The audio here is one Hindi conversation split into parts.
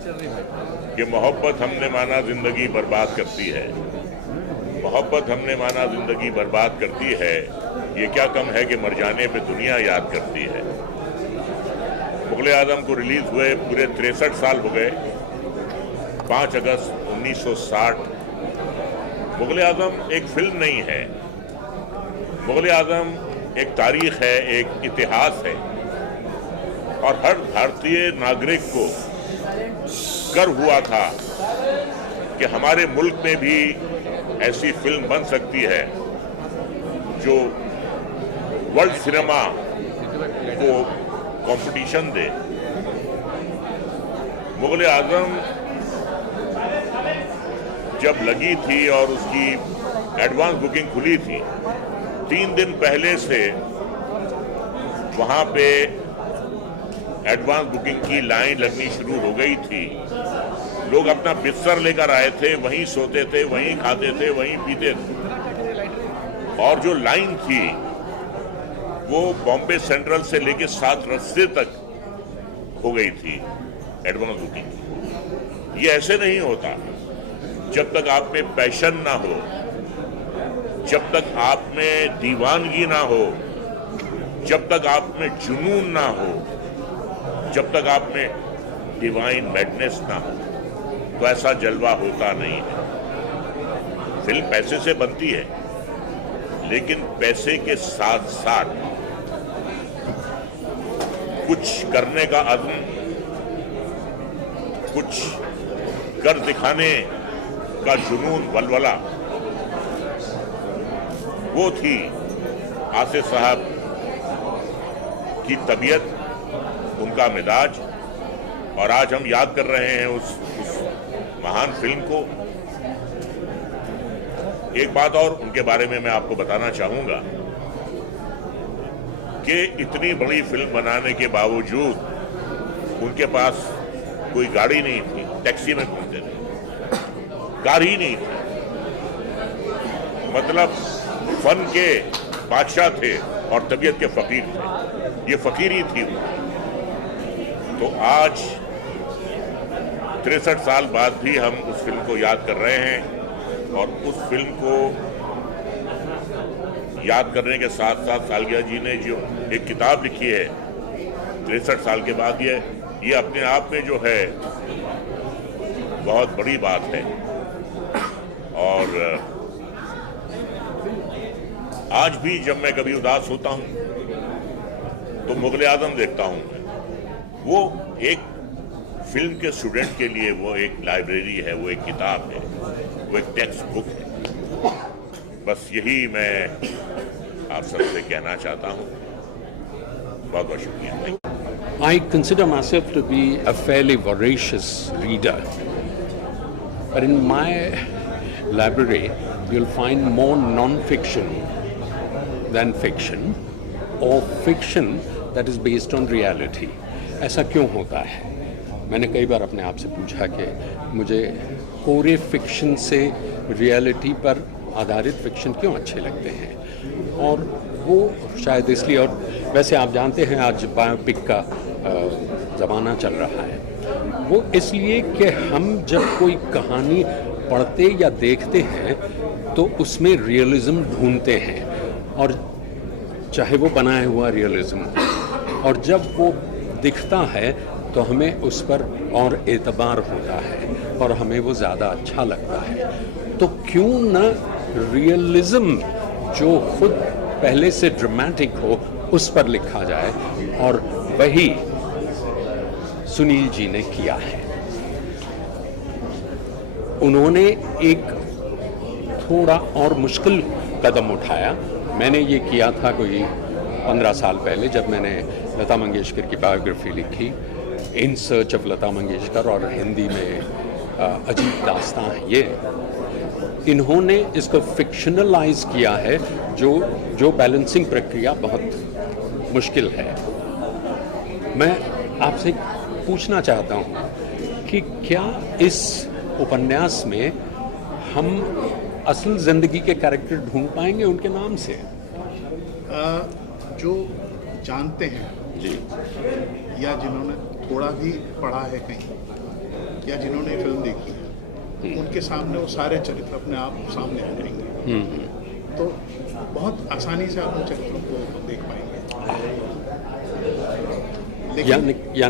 कि मोहब्बत हमने माना जिंदगी बर्बाद करती है, मोहब्बत हमने माना जिंदगी बर्बाद करती है, ये क्या कम है कि मर जाने पे दुनिया याद करती है। मुग़ल आज़म को रिलीज हुए पूरे 63 साल हो गए। 5 अगस्त 1960। मुग़ल आज़म एक फिल्म नहीं है, मुग़ल आज़म एक तारीख है, एक इतिहास है, और हर भारतीय नागरिक को गर्व हुआ था कि हमारे मुल्क में भी ऐसी फिल्म बन सकती है जो वर्ल्ड सिनेमा को कंपटीशन दे। मुग़ल आज़म जब लगी थी और उसकी एडवांस बुकिंग खुली थी, 3 दिन पहले से वहां पे एडवांस बुकिंग की लाइन लगनी शुरू हो गई थी। लोग अपना बिस्तर लेकर आए थे, वहीं सोते थे, वहीं खाते थे, वहीं पीते थे, और जो लाइन थी वो बॉम्बे सेंट्रल से लेकर 7 रस्ते तक हो गई थी एडवांस बुकिंग। ये ऐसे नहीं होता। जब तक आप में पैशन ना हो, जब तक आप में दीवानगी ना हो, जब तक आप में जुनून ना हो, जब तक आप में डिवाइन मैडनेस ना हो, तो ऐसा जलवा होता नहीं है। फिल्म पैसे से बनती है, लेकिन पैसे के साथ साथ कुछ करने का अज़्म, कुछ कर दिखाने का जुनून, वलवला, वो थी आसिफ साहब की तबीयत, उनका मिजाज। और आज हम याद कर रहे हैं उस महान फिल्म को। एक बात और उनके बारे में मैं आपको बताना चाहूंगा कि इतनी बड़ी फिल्म बनाने के बावजूद उनके पास कोई गाड़ी नहीं थी, टैक्सी में घूमते थे, कार ही नहीं थी। मतलब फन के बादशाह थे और तबीयत के फकीर थे। ये फकीरी थी। तो आज 63 साल बाद भी हम उस फिल्म को याद कर रहे हैं, और उस फिल्म को याद करने के साथ साथ सालगिरह जी ने जो एक किताब लिखी है 63 साल के बाद, ये अपने आप में जो है बहुत बड़ी बात है। और आज भी जब मैं कभी उदास होता हूं तो मुग़ल आज़म देखता हूं। वो एक फिल्म के स्टूडेंट के लिए वो एक लाइब्रेरी है, वो एक किताब है, वो एक टेक्स्ट बुक है। बस यही मैं आप सबसे कहना चाहता हूं। बहुत बहुत शुक्रिया। I consider myself to be a fairly voracious reader, but in my library you'll find more non-fiction than fiction, or fiction that is based on reality. ऐसा क्यों होता है? मैंने कई बार अपने आप से पूछा कि मुझे कोरे फिक्शन से रियलिटी पर आधारित फिक्शन क्यों अच्छे लगते हैं, और वो शायद इसलिए, और वैसे आप जानते हैं आज बायोपिक का ज़माना चल रहा है, वो इसलिए कि हम जब कोई कहानी पढ़ते या देखते हैं तो उसमें रियलिज़म ढूंढते हैं, और चाहे वो बनाया हुआ रियलिज़म, और जब वो दिखता है तो हमें उस पर और एतबार होता है और हमें वो ज़्यादा अच्छा लगता है। तो क्यों न रियलिज़म जो खुद पहले से ड्रामेटिक हो उस पर लिखा जाए, और वही सुनील जी ने किया है। उन्होंने एक थोड़ा और मुश्किल कदम उठाया। मैंने ये किया था कोई 15 साल पहले, जब मैंने लता मंगेशकर की बायोग्राफी लिखी, in search of Lata Mangeshkar, और हिंदी में अजीब दास्तां है ये। इन्होंने इसको फिक्शनलाइज किया है, जो बैलेंसिंग प्रक्रिया बहुत मुश्किल है। मैं आपसे पूछना चाहता हूँ कि क्या इस उपन्यास में हम असल ज़िंदगी के कैरेक्टर ढूंढ पाएंगे उनके नाम से? जो जानते हैं जी, या जिन्होंने थोड़ा भी पढ़ा है कहीं, या जिन्होंने फिल्म देखी है उनके सामने वो सारे चरित्र अपने आप सामने आ जाएंगे, तो बहुत आसानी से आप उन चरित्रों को देख पाएंगे। लेकिन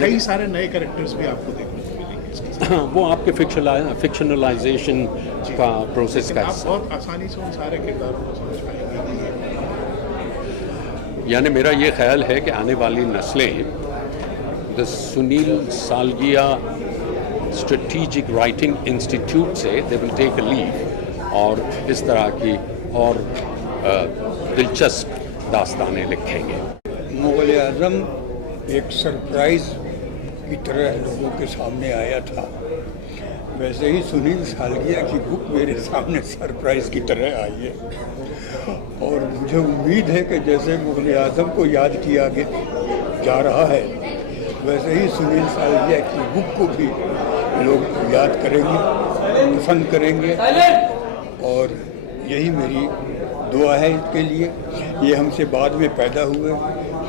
कई सारे नए कैरेक्टर्स भी आपको देखने को मिलेंगे इसके साथ। हाँ, वो आपके फिक्शनलाइजेशन का प्रोसेस का आप बहुत आसानी से उन सारे किरदारों को समझ पाएंगे। यानी मेरा ये ख्याल है कि आने वाली नस्लें the Sunil Salgia strategic writing institute से they will take a leave और इस तरह की और दिलचस्प दास्तानें लिखेंगे। मुग़ल आज़म एक सरप्राइज़ की तरह लोगों के सामने आया था, वैसे ही सुनील सालगिया की बुक मेरे सामने सरप्राइज़ की तरह आई है। और मुझे उम्मीद है कि जैसे मुग़ल आज़म को याद किया जा रहा है, वैसे ही सुनील सालगिया की बुक को भी लोग याद करेंगे, पसंद करेंगे, और यही मेरी दुआ है इसके लिए। ये हमसे बाद में पैदा हुए,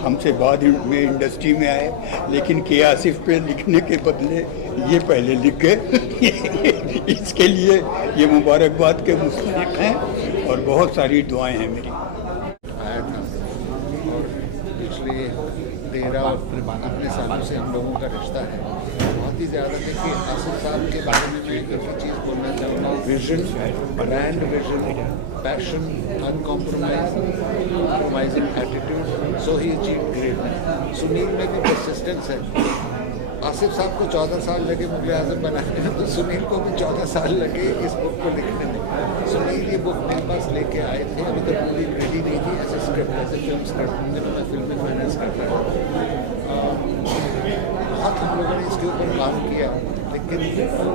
हमसे बाद में इंडस्ट्री में आए, लेकिन के आसिफ पे लिखने के बदले ये पहले लिख गए। इसके लिए ये मुबारकबाद के मुस्तहिक हैं और बहुत सारी दुआएं हैं मेरी। आया था और पिछले 13 और 15 सालों से हम लोगों का रिश्ता है। बहुत ही ज़्यादा देखिए आसिफ साहब के बारे में मैं एक ही चीज़ बोलना चाहूँगा, vision, brand vision, passion, uncompromising attitude, so he achieve great. Sunil में भी परसिस्टेंस है। आसिफ साहब को 14 साल लगे मुग़ल आज़म बनाने में, तो सुनील को भी 14 साल लगे इस बुक को लिखने में। सुनील ये बुक मेरे पास लेके आए थे, अभी तक पूरी रेडी नहीं थी, ऐसे स्क्रिप्ट, ऐसे फिल्म स्क्रिप्ट, जिन्होंने मैं फिल्म में फाइनेंस करता हूँ। बहुत हम लोगों ने इसके ऊपर काम किया, लेकिन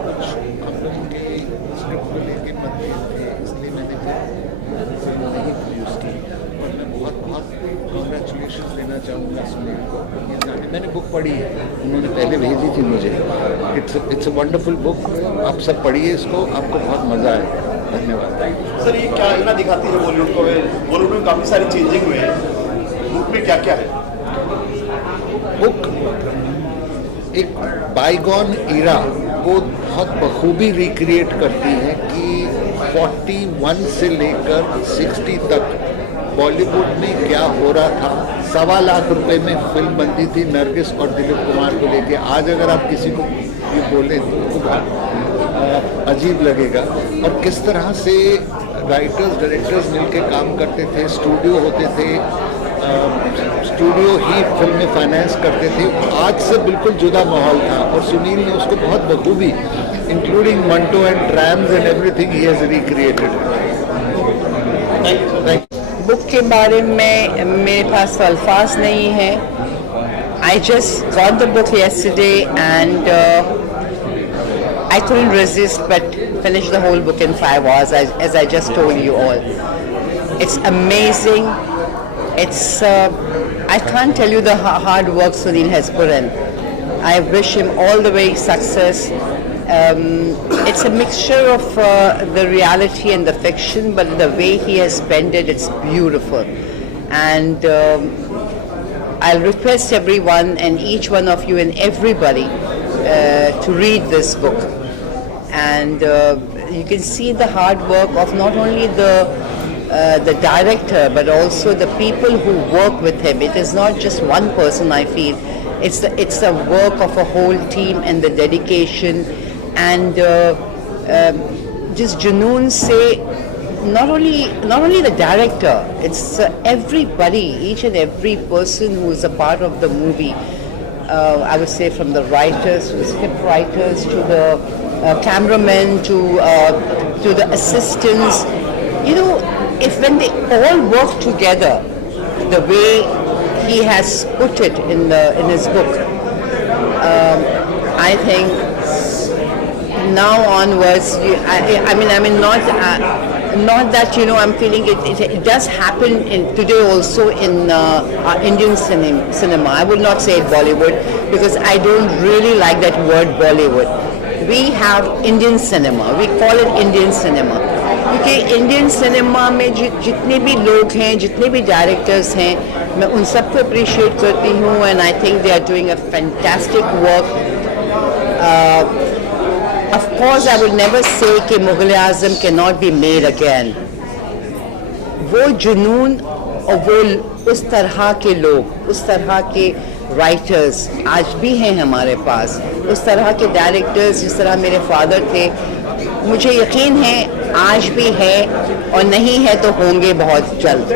कुछ हम लोगों के स्क्रिप्ट को लेके मतभेद थे, इसलिए मैंने फिल्म नहीं प्रोड्यूस की। और मैं बहुत बहुत कॉन्ग्रेचुलेशन देना चाहूँगा सुनील को। ये जाने मैंने बुक पढ़ी है, उन्होंने पहले भेजी थी मुझे। इट्स अ वंडरफुल बुक, आप सब पढ़िए इसको, आपको बहुत मज़ा आए। धन्यवाद। सर, ये क्या आईना दिखाती है बॉलीवुड को? बॉलीवुड में काफ़ी सारी चेंजिंग हुई है, बुक में क्या क्या है? बुक एक बाईगॉन इरा को बहुत बखूबी रिक्रिएट करती है कि 41 से लेकर 60 तक बॉलीवुड में क्या हो रहा था। 1.25 लाख रुपए में फिल्म बनती थी नरगिस और दिलीप कुमार को लेके। आज अगर आप किसी को ये बोलें तो उनको बहुत अजीब लगेगा। और किस तरह से राइटर्स डायरेक्टर्स मिलके काम करते थे, स्टूडियो होते थे, स्टूडियो ही फिल्में फाइनेंस करते थे। आज से बिल्कुल जुदा माहौल था और सुनील ने उसको बहुत बखूबी, including Manto and ट्रैम्स and everything, he has recreated. Book के बारे में मेरे पास अल्फाज नहीं है। I just got the book yesterday and I couldn't resist but finish the whole book in 5 hours, as I just told you all. It's amazing. It's I can't tell you the hard work Sunil has put in. I wish him all the way success. It's a mixture of the reality and the fiction, but the way he has penned it, it's beautiful. And I'll request everyone and each one of you and everybody to read this book. And you can see the hard work of not only the director, but also the people who work with him. It is not just one person, I feel. It's the work of a whole team and the dedication and just junoon se not only the director, it's everybody, each and every person who is a part of the movie. I would say from the writers to the script writers to the cameramen to the assistants. You know, if when they all work together, the way he has put it in his book, I think now onwards, I mean not that, you know, I'm feeling it does happen today also in Indian cinema. I would not say Bollywood because I don't really like that word Bollywood. We have Indian cinema. We call it Indian cinema. क्योंकि इंडियन सिनेमा में जितने भी लोग हैं, जितने भी डायरेक्टर्स हैं, मैं उन सबको अप्रिशिएट करती हूँ and I think they are doing a fantastic work. Of course, I would never say कि मुग़ल आज़म cannot be made again. वो जुनून और वो उस तरह के लोग, उस तरह के राइटर्स आज भी हैं हमारे पास, उस तरह के डायरेक्टर्स जिस तरह मेरे फादर थे, मुझे यकीन है आज भी है और नहीं है तो होंगे बहुत जल्द.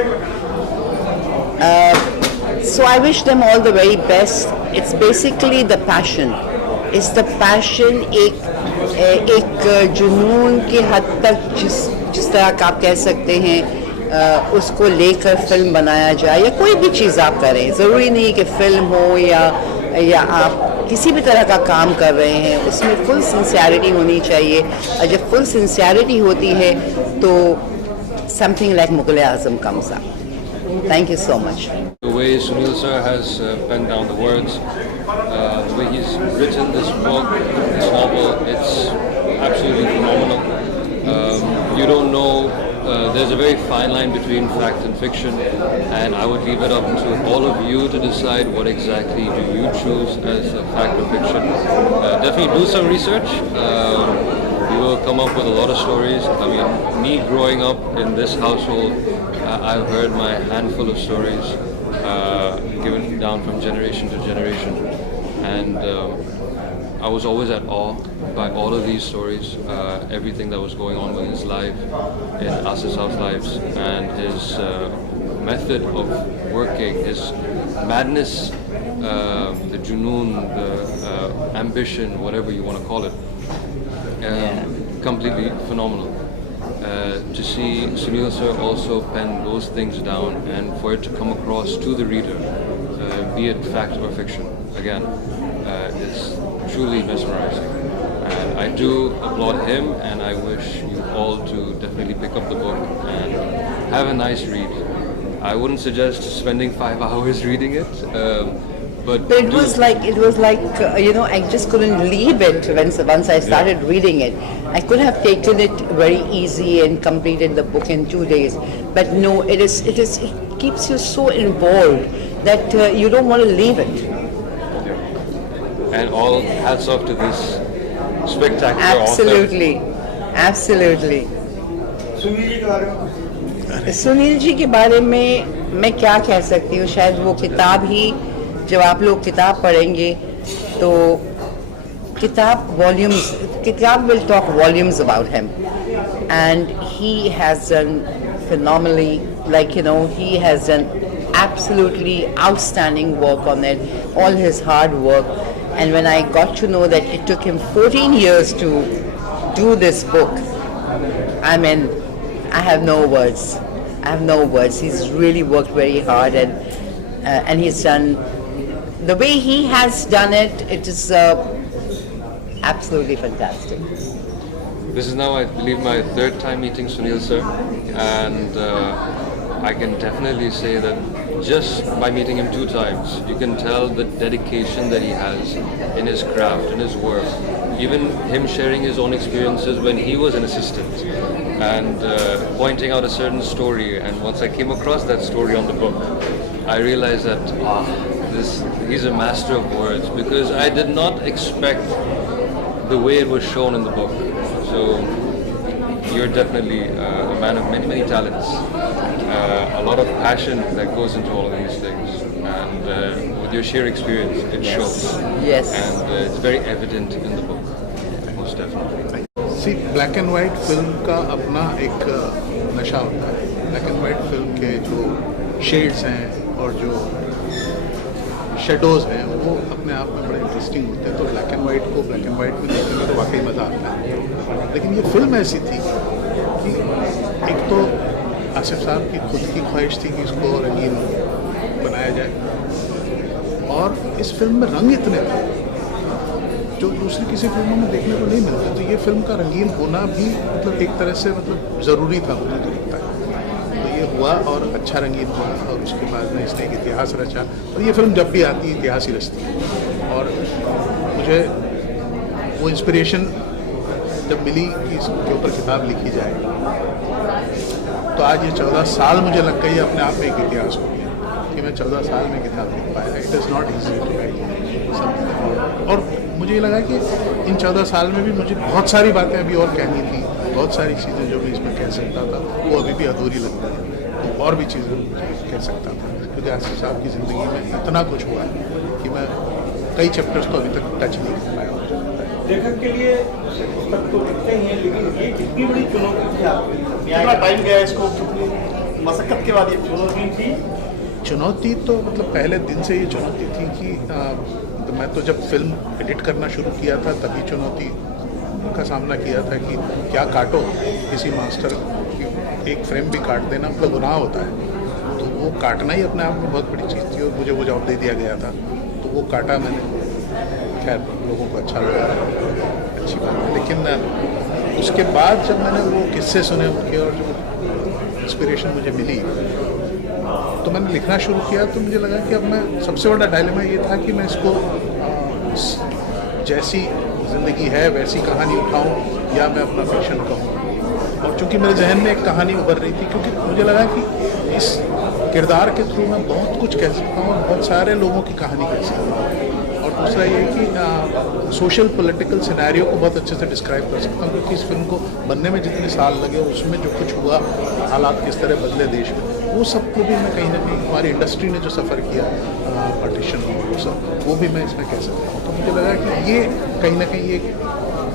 So I wish them all the very best. It's basically the passion. It's the passion एक जुनून की हद तक जिस तरह का आप कह सकते हैं उसको लेकर फिल्म बनाया जाए या कोई भी चीज़ आप करें. ज़रूरी नहीं कि फिल्म हो या आप किसी भी तरह का काम कर रहे हैं, उसमें फुल सिंसियरिटी होनी चाहिए. और जब फुल सिंसियरिटी होती है तो something like Mughal Azam comes up. Thank you so much. The way Sunil sir has penned down the words, the way he's written this book, this novel, it's absolutely phenomenal. You don't know, there's a very fine line between fact and fiction, and I would leave it up to all of you to decide what exactly do you choose as a fact or fiction. Definitely do some research. You will come up with a lot of stories. I mean, me growing up in this household, I've heard my handful of stories given down from generation to generation, and I was always at awe by all of these stories, everything that was going on with his life, in Asif Saab's lives, and his method of working, his madness, the junoon, the ambition, whatever you want to call it. Completely phenomenal. To see Sunil sir also pen those things down and for it to come across to the reader, be it fact or fiction, again, is truly mesmerizing. And I do applaud him, and I wish you all to definitely pick up the book and have a nice read. I wouldn't suggest spending 5 hours reading it. But it was like I just couldn't leave it once I started reading it. I could have taken it very easy and completed the book in 2 days, but no, it keeps you so involved that you don't want to leave it. And all hats off to this spectacular Absolutely, absolutely. Sunil ji के बारे में मैं क्या कह सकती हूँ, शायद वो किताब ही, जब आप लोग किताब पढ़ेंगे तो किताब will talk volumes about him, and he has done phenomenally, he has done absolutely outstanding work on it, all his hard work. And when I got to know that it took him 14 years to do this book, I mean, I have no words. He's really worked very hard, and he's done the way he has done it. It is absolutely fantastic. This is now, I believe, my 3rd time meeting Sunil sir, and I can definitely say that just by meeting him 2 times, you can tell the dedication that he has in his craft, in his work. Even him sharing his own experiences when he was an assistant, and pointing out a certain story. And once I came across that story on the book, I realized that he's a master of words, because I did not expect the way it was shown in the book. So you're definitely a man of many talents, a lot of passion that goes into all of these things, and with your sheer experience, it shows. Yes. And it's very evident in the book, most definitely. See, black and white film का अपना एक नशा होता है. ब्लैक एंड वाइट फिल्म के जो शेड्स हैं और जो शेडोज़ हैं वो अपने आप में बड़े इंटरेस्टिंग होते हैं. तो ब्लैक एंड वाइट को ब्लैक एंड वाइट में देखने में तो वाकई मज़ा आता है. लेकिन ये फिल्म ऐसी थी कि एक तो आसिफ साहब की खुद की ख्वाहिश थी कि इसको रंगीन बनाया जाए, और इस फिल्म में रंग इतने थे जो दूसरी किसी फिल्मों में देखने को नहीं मिलते. तो ये फिल्म का रंगीन होना भी मतलब एक तरह से मतलब ज़रूरी था, मुझे तो लगता है. तो ये हुआ और अच्छा रंगीन हुआ, और उसके बाद में इसने एक इतिहास रचा. और ये फिल्म जब भी आती है इतिहास ही रचती है. और मुझे वो इंस्पिरेशन जब मिली कि इसके ऊपर किताब लिखी जाए, तो आज ये 14 साल मुझे लग गई अपने आप में एक इतिहास हो गया कि मैं 14 साल में किताब लिख पाया. It is not easy to write something. और मुझे ये लगा कि इन 14 साल में भी मुझे बहुत सारी बातें अभी और कहनी थी, बहुत सारी चीज़ें जो मैं इसमें कह सकता था वो अभी भी अधूरी लगती है, तो और भी चीज़ें कह सकता था, क्योंकि आसिफ साहब की ज़िंदगी में इतना कुछ हुआ है कि मैं कई चैप्टर्स तो अभी तक टच नहीं कर पाया। लेखक के लिए पुस्तक तो लिखते ही हैं, लेकिन ये कितनी बड़ी चुनौती थी आपकी, कितना टाइम गया इसको, कितनी मशक्कत के बाद ये चुनौती थी? चुनौती तो मतलब पहले दिन से ये चुनौती थी कि तो मैं तो जब फिल्म एडिट करना शुरू किया था तभी चुनौती का सामना किया था कि क्या काटो, किसी मास्टर की एक फ्रेम भी काट देना मतलब गुनाह होता है, तो वो काटना ही अपने आप में बहुत बड़ी चीज़ थी और मुझे वो जवाब दे दिया गया था, तो वो काटा मैंने। खैर लोगों को अच्छा लगा, अच्छी बात है, लेकिन उसके बाद जब मैंने वो किस्से सुने उनके और जो इंस्पिरेशन मुझे मिली तो मैंने लिखना शुरू किया, तो मुझे लगा कि अब मैं सबसे बड़ा डायलेमा ये था कि मैं इसको जैसी ज़िंदगी है वैसी कहानी उठाऊं या मैं अपना फिक्शन कहूँ। और चूँकि मेरे जहन में एक कहानी उभर रही थी, क्योंकि मुझे लगा कि इस किरदार के थ्रू मैं बहुत कुछ कह सकता हूँ और बहुत सारे लोगों की कहानी कह सकता हूँ। और दूसरा ये कि सोशल पॉलिटिकल सिनेरियो को बहुत अच्छे से डिस्क्राइब कर सकता हूँ, क्योंकि इस फिल्म को बनने में जितने साल लगे उसमें जो कुछ हुआ, हालात किस तरह बदले देश में, वो सब को भी मैं कहीं ना कहीं हमारी इंडस्ट्री ने जो सफ़र किया पार्टीशन वो सब वो भी मैं इसमें कह सकता हूँ। तो मुझे लगा कि ये कहीं ना कहीं एक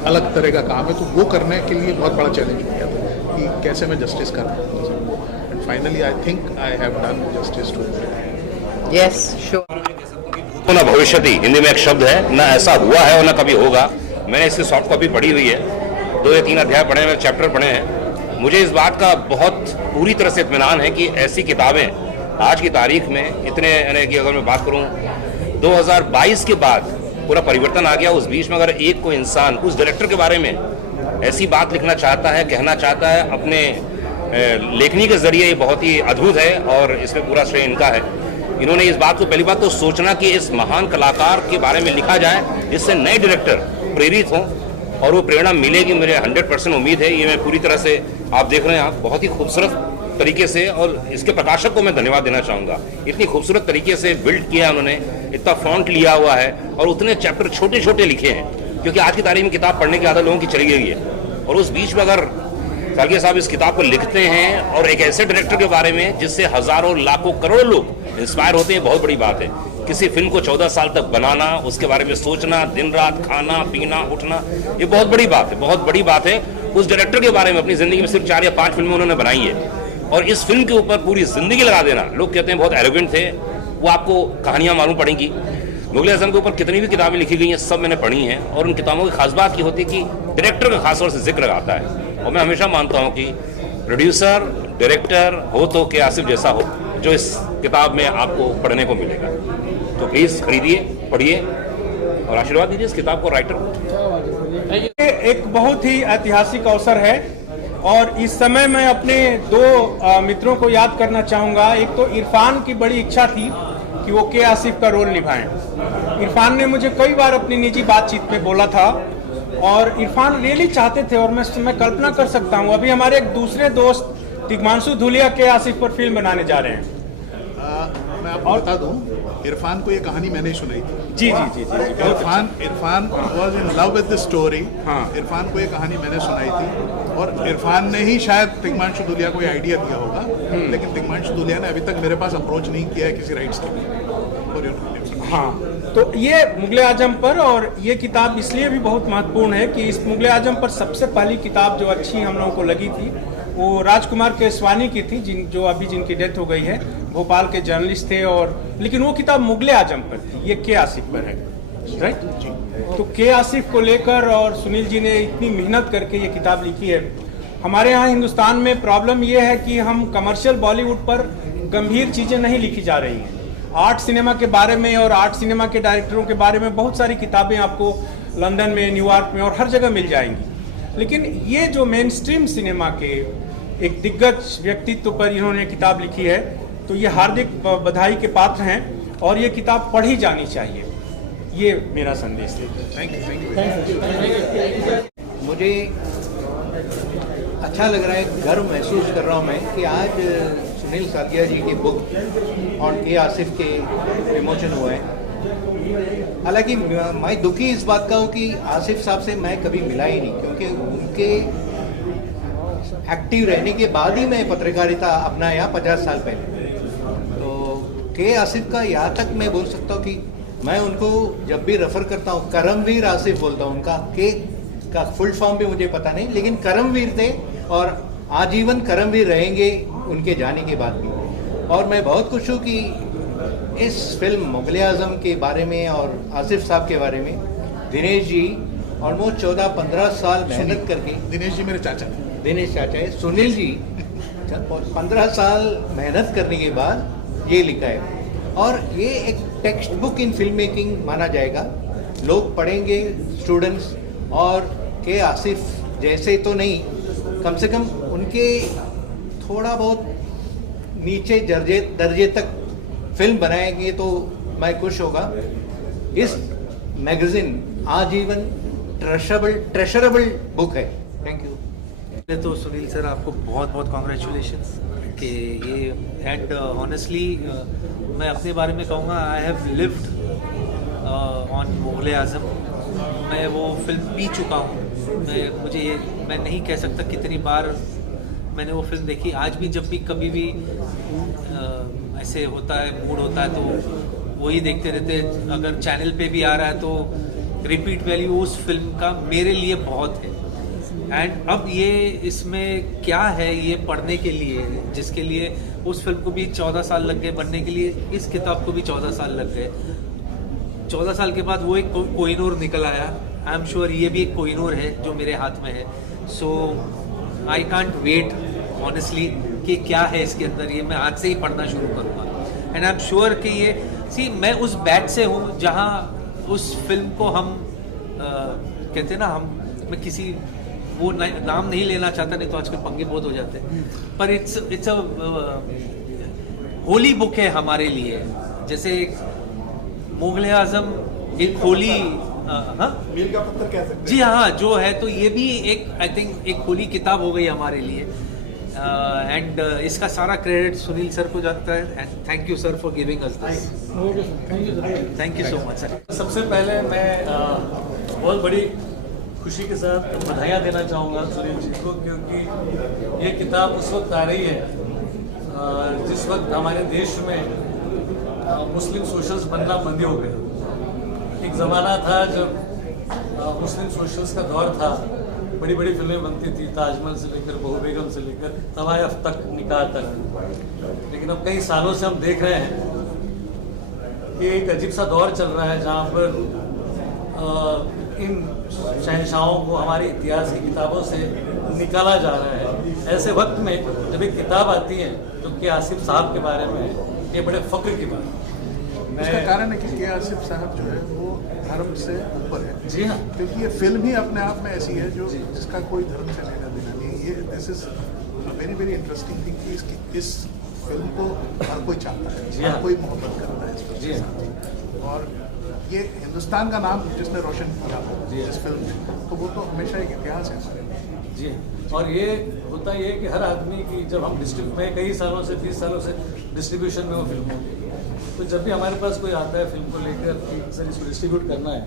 अलग तरह का काम है, तो वो करने के लिए बहुत बड़ा चैलेंज हो गया था कि कैसे मैं जस्टिस कर पाऊँ सबको। And finally I think I have done justice to it. Yes, sure. ना भविष्यति हिंदी में एक शब्द है, ना ऐसा हुआ है और ना कभी होगा। मैंने इसकी सॉफ्ट कॉपी पढ़ी हुई है, 2 या 3 अध्याय पढ़े हैं, चैप्टर पढ़े हैं। मुझे इस बात का बहुत पूरी तरह से इत्मीनान है कि ऐसी किताबें आज की तारीख में इतने, यानी कि अगर मैं बात करूं 2022 के बाद पूरा परिवर्तन आ गया, उस बीच में अगर एक कोई इंसान उस डायरेक्टर के बारे में ऐसी बात लिखना चाहता है, कहना चाहता है अपने लेखनी के जरिए, ये बहुत ही अद्भुत है और इसमें पूरा श्रेय इनका है। इन्होंने इस बात को पहली बात तो सोचना कि इस महान कलाकार के बारे में लिखा जाए जिससे नए डायरेक्टर प्रेरित हों, और वो प्रेरणा मिलेगी, मुझे 100% उम्मीद है। ये मैं पूरी तरह से, आप देख रहे हैं, आप बहुत ही खूबसूरत तरीके से, और इसके प्रकाशक को मैं धन्यवाद देना चाहूँगा, इतनी खूबसूरत तरीके से बिल्ड किया उन्होंने, इतना फॉन्ट लिया हुआ है और उतने चैप्टर छोटे छोटे लिखे हैं, क्योंकि आज की तारीख में किताब पढ़ने की आदत लोगों की चली गई है। और उस बीच में अगर सालगिया साहब इस किताब को लिखते हैं और एक ऐसे डायरेक्टर के बारे में जिससे हजारों लाखों करोड़ों लोग इंस्पायर होते हैं, बहुत बड़ी बात है। किसी फिल्म को 14 साल तक बनाना, उसके बारे में सोचना, दिन रात खाना पीना उठना, ये बहुत बड़ी बात है, बहुत बड़ी बात है। उस डायरेक्टर के बारे में अपनी जिंदगी में सिर्फ 4 या 5 फिल्में उन्होंने बनाई है, और इस फिल्म के ऊपर पूरी जिंदगी लगा देना। लोग कहते हैं बहुत एरोगेंट थे, वो आपको कहानियां मालूम पड़ेंगी। मुगल आजम के ऊपर कितनी भी किताबें लिखी गई हैं, सब मैंने पढ़ी हैं, और उन किताबों की खास बात ये होती है कि डायरेक्टर का खासतौर से जिक्र आता है। और मैं हमेशा मानता हूँ कि प्रोड्यूसर डायरेक्टर हो तो के आसिफ जैसा हो, जो इस किताब में आपको पढ़ने को मिलेगा। तो प्लीज़ खरीदिए, पढ़िए और आशीर्वाद दीजिए इस किताब को, राइटर को। एक बहुत ही ऐतिहासिक अवसर है, और इस समय मैं अपने 2 मित्रों को याद करना चाहूँगा। एक तो इरफान की बड़ी इच्छा थी कि वो के आसिफ का रोल निभाएं। इरफान ने मुझे कई बार अपनी निजी बातचीत में बोला था, और इरफान रियली चाहते थे, और मैं कल्पना कर सकता हूँ। अभी हमारे एक दूसरे दोस्त तिग्मांशु धूलिया के आसिफ पर फिल्म बनाने जा रहे हैं। मैं आपको बता दूं, इरफान को ये कहानी मैंने ही सुनाई थी। जी जी जी जी। Irfan was in love with the story. हाँ, इरफान को ये कहानी मैंने सुनाई थी, और इरफान ने ही शायद तिग्मांशु धूलिया को ये आइडिया दिया होगा, लेकिन तिग्मांशु धूलिया ने अभी तक मेरे पास अप्रोच नहीं किया है किसी राइट्स के लिए। हाँ, तो ये मुगल आजम पर, और ये किताब इसलिए भी बहुत महत्वपूर्ण है कि इस मुगल आजम पर सबसे पहली किताब जो अच्छी हम लोगों को लगी थी वो राजकुमार केसवानी की थी, जिनकी डेथ हो गई है, भोपाल के जर्नलिस्ट थे। और लेकिन वो किताब मुगल आजम पर थी, ये के आसिफ पर है, राइट जी। तो के आसिफ को लेकर और सुनील जी ने इतनी मेहनत करके ये किताब लिखी है। हमारे यहाँ हिंदुस्तान में प्रॉब्लम ये है कि हम कमर्शियल बॉलीवुड पर गंभीर चीज़ें नहीं लिखी जा रही हैं। आर्ट सिनेमा के बारे में और आर्ट सिनेमा के डायरेक्टरों के बारे में बहुत सारी किताबें आपको लंदन में, न्यूयॉर्क में और हर जगह मिल जाएंगी, लेकिन ये जो मेन स्ट्रीम सिनेमा के एक दिग्गज व्यक्तित्व पर इन्होंने किताब लिखी है, तो ये हार्दिक बधाई के पात्र हैं और ये किताब पढ़ी जानी चाहिए। ये मेरा संदेश है। Thank you. मुझे अच्छा लग रहा है, गर्व महसूस कर रहा हूँ मैं कि आज सुनील सालगिया जी की बुक और के आसिफ के विमोचन हुआ है। हालांकि मैं दुखी इस बात का हूँ कि आसिफ साहब से मैं कभी मिला ही नहीं, क्योंकि उनके एक्टिव रहने के बाद ही मैं पत्रकारिता अपनाया 50 साल पहले। तो के आसिफ का यहाँ तक मैं बोल सकता हूँ कि मैं उनको जब भी रेफर करता हूँ करमवीर आसिफ बोलता हूँ। उनका के का फुल फॉर्म भी मुझे पता नहीं, लेकिन करमवीर थे और आजीवन करमवीर रहेंगे उनके जाने के बाद भी। और मैं बहुत खुश हूँ कि इस फिल्म मुग़ल-ए-आज़म के बारे में और आसिफ साहब के बारे में दिनेश जी ऑलमोस्ट 14-15 साल मेहनत करके, दिनेश जी मेरे चाचा हैं। दिनेश चाचा है, सुनील जी 15 साल मेहनत करने के बाद ये लिखा है। और ये एक text book in film making माना जाएगा। लोग पढ़ेंगे, स्टूडेंट्स, और के आसिफ जैसे तो नहीं, कम से कम उनके थोड़ा बहुत नीचे दर्जे तक फिल्म बनाएंगे तो मैं खुश होगा। इस मैगजीन आजीवन ट्रेशरेबल बुक है। Thank you. पहले तो सुनील सर आपको बहुत बहुत कॉन्ग्रेचुलेशंस कि ये, एंड ऑनेस्टली मैं अपने बारे में कहूँगा, I have lived on Mughal-e-Azam. मैं वो फिल्म पी चुका हूँ। मैं नहीं कह सकता कितनी बार मैंने वो फिल्म देखी। आज भी जब भी कभी भी ऐसे होता है, मूड होता है, तो वही देखते रहते। अगर चैनल पे भी आ रहा है तो रिपीट वैल्यू उस फिल्म का मेरे लिए बहुत है। एंड अब ये इसमें क्या है, ये पढ़ने के लिए, जिसके लिए उस फिल्म को भी 14 साल लग गए बनने के लिए, इस किताब को भी 14 साल लग गए। 14 साल के बाद वो एक कोहिनूर निकल आया। आई एम श्योर ये भी एक कोहिनूर है जो मेरे हाथ में है। सो आई कांट वेट ऑनेस्टली कि क्या है इसके अंदर। ये मैं आज से ही पढ़ना शुरू करूँगा। एंड आई एम श्योर कि ये मैं उस बैच से हूँ जहाँ उस फिल्म को हम कहते हैं ना, मैं किसी वो नाम नहीं लेना चाहता, नहीं तो आजकल पंगे बहुत हो जाते हैं, पर इट्स अ होली बुक है हमारे लिए। जैसे मुग़ल-ए-आज़म एक होली, मील का पत्थर कह सकते हैं। जी हाँ, जो है, तो ये भी एक, आई थिंक, एक होली किताब हो गई हमारे लिए। एंड इसका सारा क्रेडिट सुनील सर को जाता है। And thank you sir for giving us this. Thank you so much sir. सबसे पहले मैं बहुत बड़ी खुशी के साथ बधाइयाँ देना चाहूँगा सुनील जी को, क्योंकि ये किताब उस वक्त आ रही है जिस वक्त हमारे देश में मुस्लिम सोशल्स बनना बंद हो गए। एक ज़माना था जब मुस्लिम सोशल्स का दौर था, बड़ी बड़ी फिल्में बनती थी, ताजमहल से लेकर बहू बेगम से लेकर तवायफ तक, निकाह तक। लेकिन अब कई सालों से हम देख रहे हैं कि एक अजीब सा दौर चल रहा है जहाँ पर इन शहंशाहों को हमारे इतिहास की किताबों से निकाला जा रहा है। ऐसे वक्त में जब एक किताब आती है जो कि आसिफ साहब के बारे में, ये बड़े फ़ख्र की बात है। उसका कारण है कि के आसिफ साहब जो है वो धर्म से ऊपर है। जी हाँ, क्योंकि ये फिल्म ही अपने आप में ऐसी है जो जिसका कोई धर्म से लेना देना नहीं। ये this is very very interesting thing कि इस फिल्म को हर कोई चाहता है, हर कोई मोहब्बत करता है इस फिल्म से। और ये हिंदुस्तान का नाम जिसने रोशन किया इस फिल्म में, तो वो तो हमेशा एक इतिहास है हमारे लिए। जी, और ये होता ये है कि हर आदमी की, जब हम मैं कई सालों से 30 सालों से डिस्ट्रीब्यूशन में हूँ फिल्मों की, तो जब भी हमारे पास कोई आता है फिल्म को लेकर कि सर इसको डिस्ट्रीब्यूट करना है,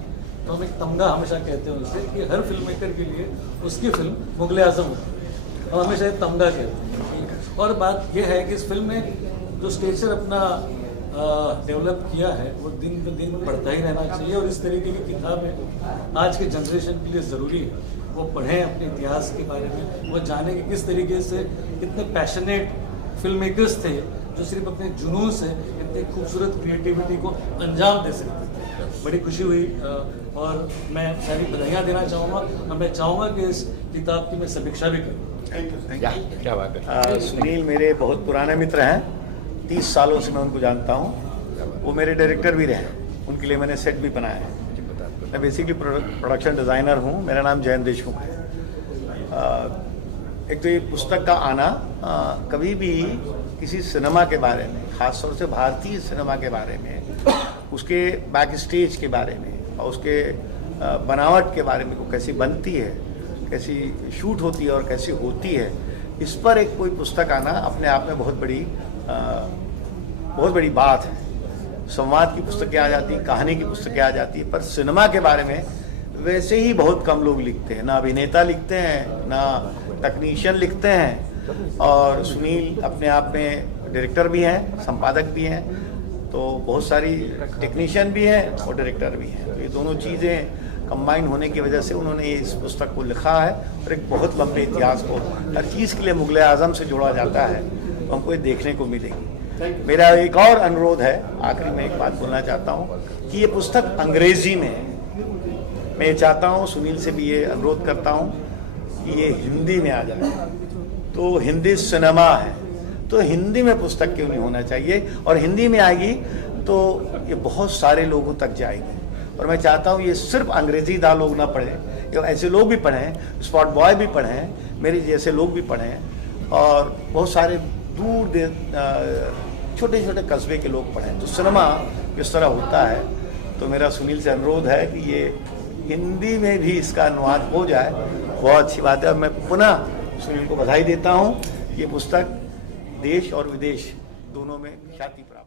तो हम एक तमगा हमेशा कहते हैं उससे कि हर फिल्म मेकर के लिए उसकी फिल्म मुग़ल-ए-आज़म होती है। हम हमेशा एक तमगा कहते हैं। और बात यह है कि इस फिल्म ने जो स्टेचर अपना डेवलप किया है वो दिन ब दिन बढ़ता ही रहना चाहिए। और इस तरीके की किताबें आज के जनरेशन के लिए ज़रूरी है। वो पढ़ें अपने इतिहास के बारे में, वो जाने कि किस तरीके से कितने पैशनेट फिल्म मेकर्स थे जो सिर्फ अपने जुनून से इतनी खूबसूरत क्रिएटिविटी को अंजाम दे सकते थे। बड़ी खुशी हुई और मैं सारी बधाइयाँ देना चाहूँगा और मैं चाहूँगा कि इस किताब की मैं समीक्षा भी करूँ। क्या बात है। सुनील मेरे बहुत पुराने मित्र हैं, 30 सालों से मैं उनको जानता हूँ। वो मेरे डायरेक्टर भी रहे, उनके लिए मैंने सेट भी बनाया है। मैं बेसिकली प्रोडक्शन डिज़ाइनर हूँ। मेरा नाम जयंत देशमुख है। एक तो ये पुस्तक का आना, कभी भी किसी सिनेमा के बारे में, ख़ासतौर से भारतीय सिनेमा के बारे में, उसके बैक स्टेज के बारे में और उसके बनावट के बारे में, वो कैसी बनती है, कैसी शूट होती है और कैसी होती है, इस पर एक कोई पुस्तक आना अपने आप में बहुत बड़ी बात है। संवाद की पुस्तकें आ जाती हैं, कहानी की पुस्तकें आ जाती है, पर सिनेमा के बारे में वैसे ही बहुत कम लोग लिखते हैं। ना अभिनेता लिखते हैं, ना टेक्नीशियन लिखते हैं, और सुनील अपने आप में डायरेक्टर भी हैं, संपादक भी हैं, तो बहुत सारी टेक्नीशियन भी हैं और डायरेक्टर भी हैं। तो ये दोनों चीज़ें कंबाइन होने की वजह से उन्होंने इस पुस्तक को लिखा है, और एक बहुत लंबे इतिहास को हर चीज़ के लिए मुगल आज़म से जोड़ा जाता है, तो हमको ये देखने को मिलेगी। मेरा एक और अनुरोध है, आखिरी में एक बात बोलना चाहता हूँ कि ये पुस्तक अंग्रेजी में है। मैं चाहता हूँ, सुनील से भी ये अनुरोध करता हूँ कि ये हिंदी में आ जाए। तो हिंदी सिनेमा है, तो हिंदी में पुस्तक क्यों नहीं होना चाहिए, और हिंदी में आएगी तो ये बहुत सारे लोगों तक जाएगी। और मैं चाहता हूँ ये सिर्फ अंग्रेजी दां लोग ना पढ़ें, ये ऐसे लोग भी पढ़ें, स्पॉट बॉय भी पढ़ें, मेरे जैसे लोग भी पढ़ें, और बहुत सारे दूर छोटे छोटे कस्बे के लोग पढ़ें। तो सिनेमा किस तरह होता है, तो मेरा सुनील से अनुरोध है कि ये हिंदी में भी इसका अनुवाद हो जाए, बहुत अच्छी बात है। और मैं पुनः सुनील को बधाई देता हूँ। ये पुस्तक देश और विदेश दोनों में ख्याति प्राप्त